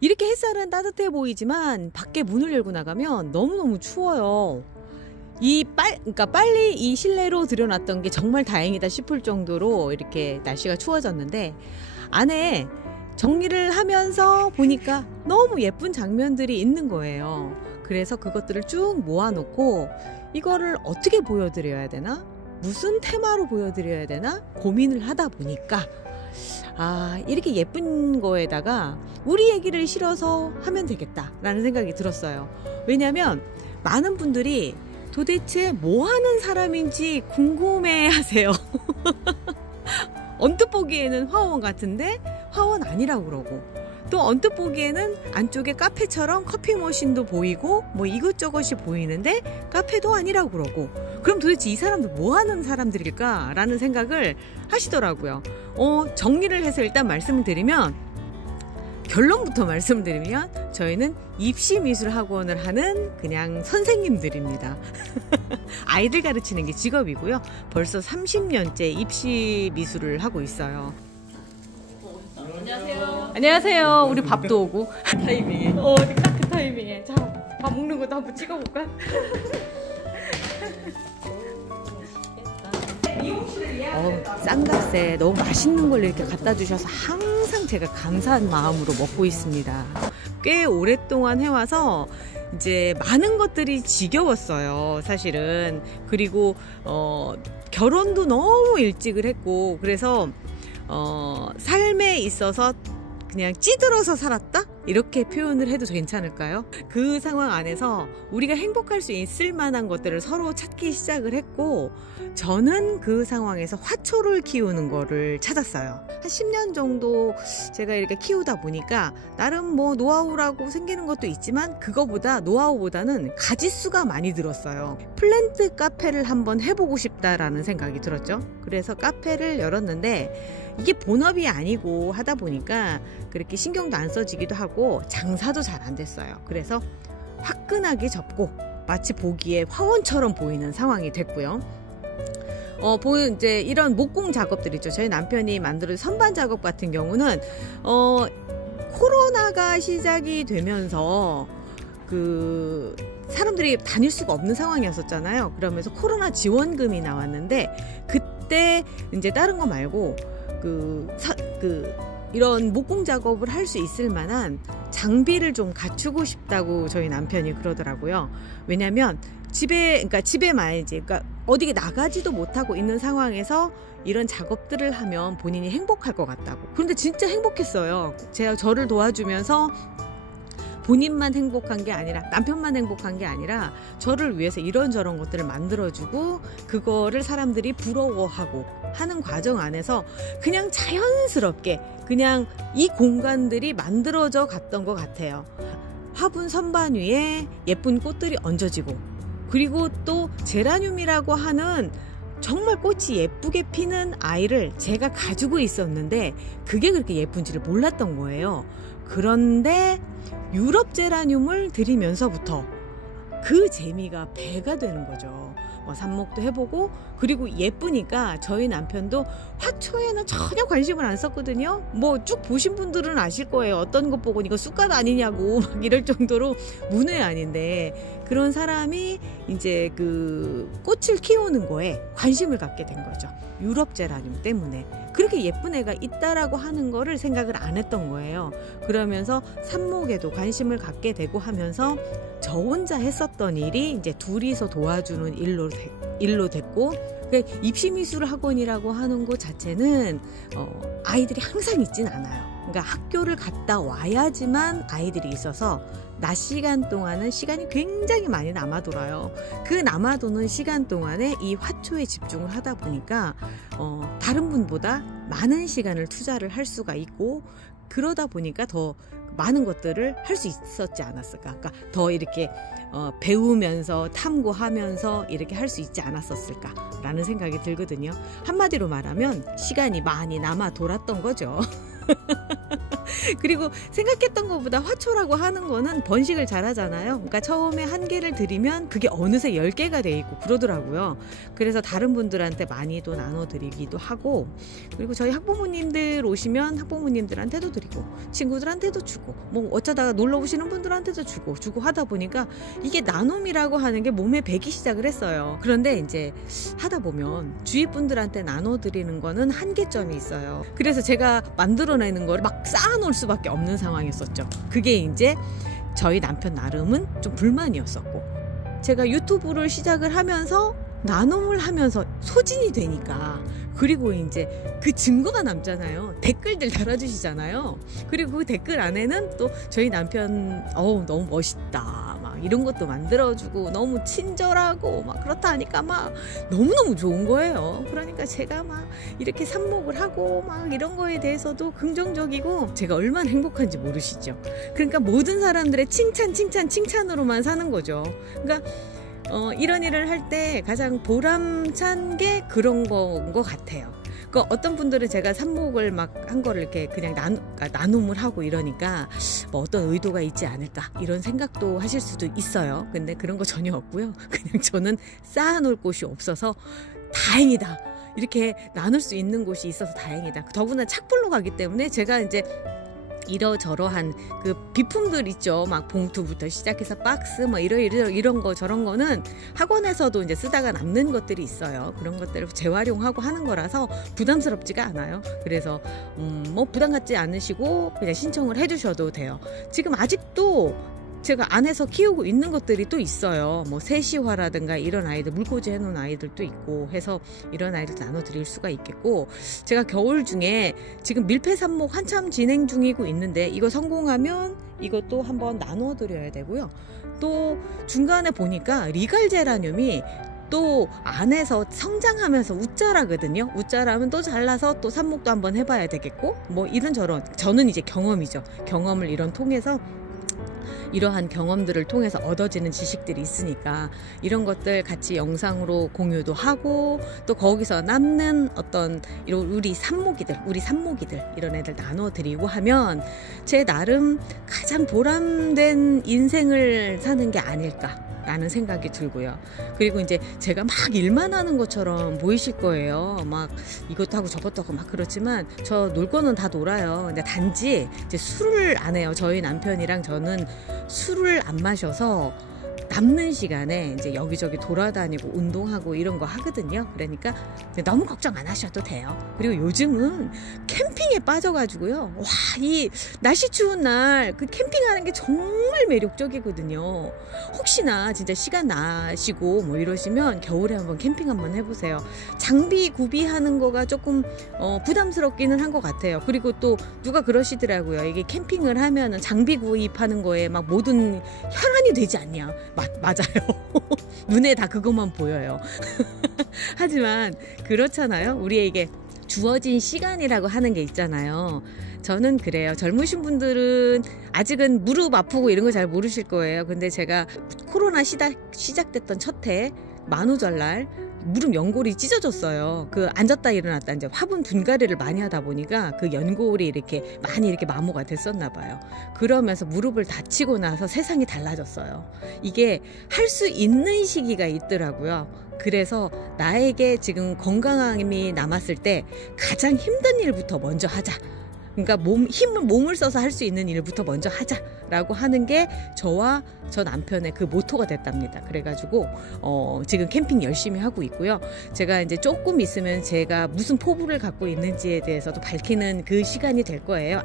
이렇게 햇살은 따뜻해 보이지만 밖에 문을 열고 나가면 너무너무 추워요. 그러니까 빨리 이 실내로 들여놨던 게 정말 다행이다 싶을 정도로 이렇게 날씨가 추워졌는데, 안에 정리를 하면서 보니까 너무 예쁜 장면들이 있는 거예요. 그래서 그것들을 쭉 모아놓고 이거를 어떻게 보여드려야 되나? 무슨 테마로 보여드려야 되나? 고민을 하다 보니까 이렇게 예쁜 거에다가 우리 얘기를 실어서 하면 되겠다 라는 생각이 들었어요. 왜냐면 많은 분들이 도대체 뭐 하는 사람인지 궁금해 하세요. 언뜻 보기에는 화원 같은데 화원 아니라고 그러고, 또 언뜻 보기에는 안쪽에 카페처럼 커피 머신도 보이고 뭐 이것저것이 보이는데 카페도 아니라고 그러고, 그럼 도대체 이 사람들 뭐 하는 사람들일까 라는 생각을 하시더라고요. 정리를 해서 일단 말씀을 드리면, 결론부터 말씀드리면 저희는 입시미술학원을 하는 그냥 선생님들입니다. 아이들 가르치는 게 직업이고요. 벌써 30년째 입시미술을 하고 있어요. 안녕하세요. 안녕하세요. 우리 밥도 오고. 타이밍에. 딱 그 타이밍에. 자, 밥 먹는 것도 한번 찍어볼까? 싼 값에 너무 맛있는 걸 이렇게 갖다 주셔서 항상 제가 감사한 마음으로 먹고 있습니다. 꽤 오랫동안 해와서 이제 많은 것들이 지겨웠어요, 사실은. 그리고 결혼도 너무 일찍을 했고, 그래서 삶에 있어서 그냥 찌들어서 살았다? 이렇게 표현을 해도 괜찮을까요? 그 상황 안에서 우리가 행복할 수 있을 만한 것들을 서로 찾기 시작을 했고, 저는 그 상황에서 화초를 키우는 거를 찾았어요. 한 10년 정도 제가 이렇게 키우다 보니까 나름 뭐 노하우라고 생기는 것도 있지만, 그거보다 노하우보다는 가짓수가 많이 들었어요. 플랜트 카페를 한번 해보고 싶다라는 생각이 들었죠. 그래서 카페를 열었는데 이게 본업이 아니고 하다 보니까 그렇게 신경도 안 써지기도 하고 장사도 잘 안 됐어요. 그래서 화끈하게 접고 마치 보기에 화원처럼 보이는 상황이 됐고요. 이제 이런 목공 작업들 있죠. 저희 남편이 만들어준 선반 작업 같은 경우는 코로나가 시작이 되면서 사람들이 다닐 수가 없는 상황이었었잖아요. 그러면서 코로나 지원금이 나왔는데, 그때 이제 다른 거 말고 이런 목공 작업을 할 수 있을 만한 장비를 좀 갖추고 싶다고 저희 남편이 그러더라고요. 왜냐면 집에 말이지, 그러니까 어디에 나가지도 못하고 있는 상황에서 이런 작업들을 하면 본인이 행복할 것 같다고. 그런데 진짜 행복했어요. 저를 도와주면서 본인만 행복한 게 아니라, 남편만 행복한 게 아니라 저를 위해서 이런저런 것들을 만들어주고, 그거를 사람들이 부러워하고 하는 과정 안에서 그냥 자연스럽게 그냥 이 공간들이 만들어져 갔던 것 같아요. 화분 선반 위에 예쁜 꽃들이 얹어지고, 그리고 또 제라늄이라고 하는 정말 꽃이 예쁘게 피는 아이를 제가 가지고 있었는데 그게 그렇게 예쁜지를 몰랐던 거예요. 그런데 유럽 제라늄을 들이면서부터 그 재미가 배가 되는 거죠. 삽목도 해보고, 그리고 예쁘니까 저희 남편도 화초에는 전혀 관심을 안 썼거든요. 쭉 보신 분들은 아실 거예요. 어떤 것 보고 이거 쑥갓 아니냐고 막 이럴 정도로 문외한인데, 그런 사람이 이제 꽃을 키우는 거에 관심을 갖게 된 거죠. 유럽 제라늄 때문에. 그렇게 예쁜 애가 있다라고 하는 거를 생각을 안 했던 거예요. 그러면서 삽목에도 관심을 갖게 되고 하면서 저 혼자 했었던 일이 이제 둘이서 도와주는 일로 됐고, 입시미술학원이라고 하는 것 자체는 아이들이 항상 있진 않아요. 그러니까 학교를 갔다 와야지만 아이들이 있어서 낮 시간 동안은 시간이 굉장히 많이 남아돌아요. 그 남아도는 시간 동안에 이 화초에 집중을 하다 보니까 다른 분보다 많은 시간을 투자를 할 수가 있고, 그러다 보니까 더 많은 것들을 할 수 있었지 않았을까. 그러니까 더 이렇게 배우면서 탐구하면서 이렇게 할 수 있지 않았었을까라는 생각이 들거든요. 한마디로 말하면 시간이 많이 남아 돌았던 거죠. 그리고 생각했던 것보다 화초라고 하는 거는 번식을 잘 하잖아요. 그러니까 처음에 한 개를 드리면 그게 어느새 10개가 돼 있고 그러더라고요. 그래서 다른 분들한테 많이도 나눠드리기도 하고, 그리고 저희 학부모님들 오시면 학부모님들한테도 드리고 친구들한테도 주고 뭐 어쩌다가 놀러 오시는 분들한테도 주고 하다 보니까 이게 나눔이라고 하는 게 몸에 배기 시작을 했어요. 그런데 이제 하다 보면 주위 분들한테 나눠드리는 거는 한계점이 있어요. 그래서 제가 만들어내는 걸 막 쌓아놓을 수밖에 없는 상황이었었죠. 그게 이제 저희 남편 나름은 좀 불만이었었고, 제가 유튜브를 시작을 하면서 나눔을 하면서 소진이 되니까, 그리고 이제 그 증거가 남잖아요. 댓글들 달아주시잖아요. 그리고 그 댓글 안에는 또 저희 남편 너무 멋있다 막 이런 것도 만들어주고 너무 친절하고 막 그렇다 하니까 막 너무너무 좋은 거예요. 그러니까 제가 막 이렇게 삽목을 하고 막 이런 거에 대해서도 긍정적이고, 제가 얼마나 행복한지 모르시죠. 그러니까 모든 사람들의 칭찬으로만 사는 거죠. 그러니까 이런 일을 할 때 가장 보람찬 게 그런 건 것 같아요. 그 어떤 분들은 제가 삽목을 막 한 거를 이렇게 그냥 나눔을 하고 이러니까 뭐 어떤 의도가 있지 않을까 이런 생각도 하실 수도 있어요. 근데 그런 거 전혀 없고요. 그냥 저는 쌓아놓을 곳이 없어서 다행이다. 이렇게 나눌 수 있는 곳이 있어서 다행이다. 더구나 착불로 가기 때문에 제가 이제 이러저러한 그 비품들 있죠. 막 봉투부터 시작해서 박스 뭐 이런 거 저런 거는 학원에서도 이제 쓰다가 남는 것들이 있어요. 그런 것들을 재활용하고 하는 거라서 부담스럽지가 않아요. 그래서 뭐 부담 갖지 않으시고 그냥 신청을 해주셔도 돼요. 지금 아직도 제가 안에서 키우고 있는 것들이 또 있어요. 뭐 세시화라든가 이런 아이들, 물꽂이 해놓은 아이들도 있고 해서 이런 아이들 나눠드릴 수가 있겠고, 제가 겨울 중에 지금 밀폐 삽목 한참 진행 중이고 있는데 이거 성공하면 이것도 한번 나눠드려야 되고요. 또 중간에 보니까 리갈 제라늄이 또 안에서 성장하면서 웃자라거든요. 웃자라면 또 잘라서 또 삽목도 한번 해봐야 되겠고, 뭐 이런저런, 저는 이제 경험이죠. 경험을 이러한 경험들을 통해서 얻어지는 지식들이 있으니까 이런 것들 같이 영상으로 공유도 하고, 또 거기서 남는 어떤 우리 삽목이들 이런 애들 나눠드리고 하면 제 나름 가장 보람된 인생을 사는 게 아닐까 라는 생각이 들고요. 그리고 이제 제가 막 일만 하는 것처럼 보이실 거예요. 막 이것도 하고 저것도 하고 막 그렇지만 저 놀 거는 다 놀아요. 근데 단지 이제 술을 안 해요. 저희 남편이랑 저는 술을 안 마셔서 남는 시간에 이제 여기저기 돌아다니고 운동하고 이런 거 하거든요. 그러니까 너무 걱정 안 하셔도 돼요. 그리고 요즘은 캠핑에 빠져가지고요. 와, 이 날씨 추운 날 그 캠핑하는 게 정말 매력적이거든요. 혹시나 진짜 시간 나시고 뭐 이러시면 겨울에 한번 캠핑 한번 해보세요. 장비 구비하는 거가 조금 부담스럽기는 한 것 같아요. 그리고 또 누가 그러시더라고요. 이게 캠핑을 하면은 장비 구입하는 거에 막 모든 혈안이 되지 않냐. 맞아요. 눈에 다 그것만 보여요. 하지만 그렇잖아요. 우리에게 주어진 시간이라고 하는 게 있잖아요. 저는 그래요. 젊으신 분들은 아직은 무릎 아프고 이런 거 잘 모르실 거예요. 근데 제가 코로나 시작됐던 첫 해 만우절날 무릎 연골이 찢어졌어요. 그 앉았다 일어났다 이제 화분 분갈이를 많이 하다 보니까 그 연골이 이렇게 많이 이렇게 마모가 됐었나 봐요. 그러면서 무릎을 다치고 나서 세상이 달라졌어요. 이게 할 수 있는 시기가 있더라고요. 그래서 나에게 지금 건강함이 남았을 때 가장 힘든 일부터 먼저 하자. 그러니까 몸을 써서 할 수 있는 일부터 먼저 하자라고 하는 게 저와 저 남편의 그 모토가 됐답니다. 그래가지고 지금 캠핑 열심히 하고 있고요. 제가 이제 조금 있으면 제가 무슨 포부를 갖고 있는지에 대해서도 밝히는 그 시간이 될 거예요.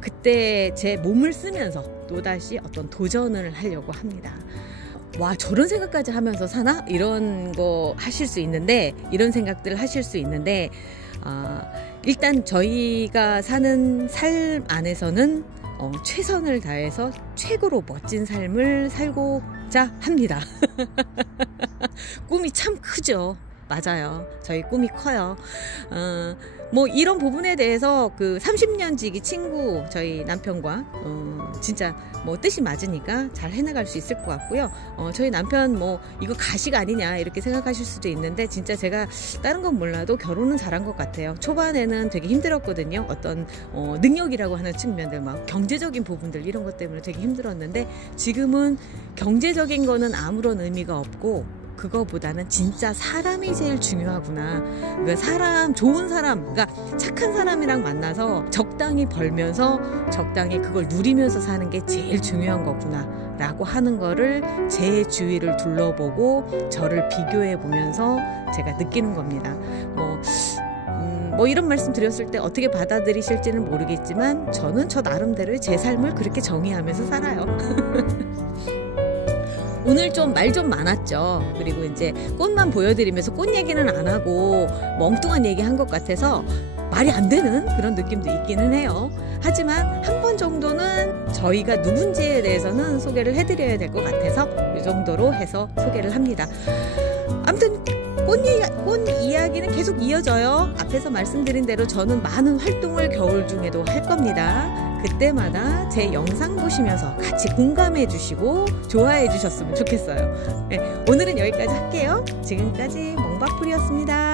그때 제 몸을 쓰면서 또다시 어떤 도전을 하려고 합니다. 와, 저런 생각까지 하면서 사나? 이런 거 하실 수 있는데, 이런 생각들을 하실 수 있는데, 일단 저희가 사는 삶 안에서는 최선을 다해서 최고로 멋진 삶을 살고자 합니다. 꿈이 참 크죠. 맞아요. 저희 꿈이 커요. 뭐 이런 부분에 대해서 그 30년 지기 친구 저희 남편과 진짜 뭐 뜻이 맞으니까 잘 해나갈 수 있을 것 같고요. 저희 남편 뭐 이거 가식 아니냐 이렇게 생각하실 수도 있는데 진짜 제가 다른 건 몰라도 결혼은 잘한 것 같아요. 초반에는 되게 힘들었거든요. 어떤 능력이라고 하는 측면들 막 경제적인 부분들 이런 것 때문에 되게 힘들었는데 지금은 경제적인 거는 아무런 의미가 없고 그거보다는 진짜 사람이 제일 중요하구나. 그러니까 사람, 좋은 사람, 그러니까 착한 사람이랑 만나서 적당히 벌면서 적당히 그걸 누리면서 사는 게 제일 중요한 거구나 라고 하는 거를 제 주위를 둘러보고 저를 비교해 보면서 제가 느끼는 겁니다. 뭐 이런 말씀 드렸을 때 어떻게 받아들이실지는 모르겠지만 저는 저 나름대로 제 삶을 그렇게 정의하면서 살아요. 오늘 좀 말 좀 많았죠. 그리고 이제 꽃만 보여드리면서 꽃 얘기는 안 하고 멍뚱한 얘기 한 것 같아서 말이 안 되는 그런 느낌도 있기는 해요. 하지만 한 번 정도는 저희가 누군지에 대해서는 소개를 해드려야 될 것 같아서 이 정도로 해서 소개를 합니다. 아무튼 꽃 이야기는 계속 이어져요. 앞에서 말씀드린 대로 저는 많은 활동을 겨울 중에도 할 겁니다. 그때마다 제 영상 보시면서 같이 공감해 주시고 좋아해 주셨으면 좋겠어요. 네, 오늘은 여기까지 할게요. 지금까지 몽바풀이었습니다.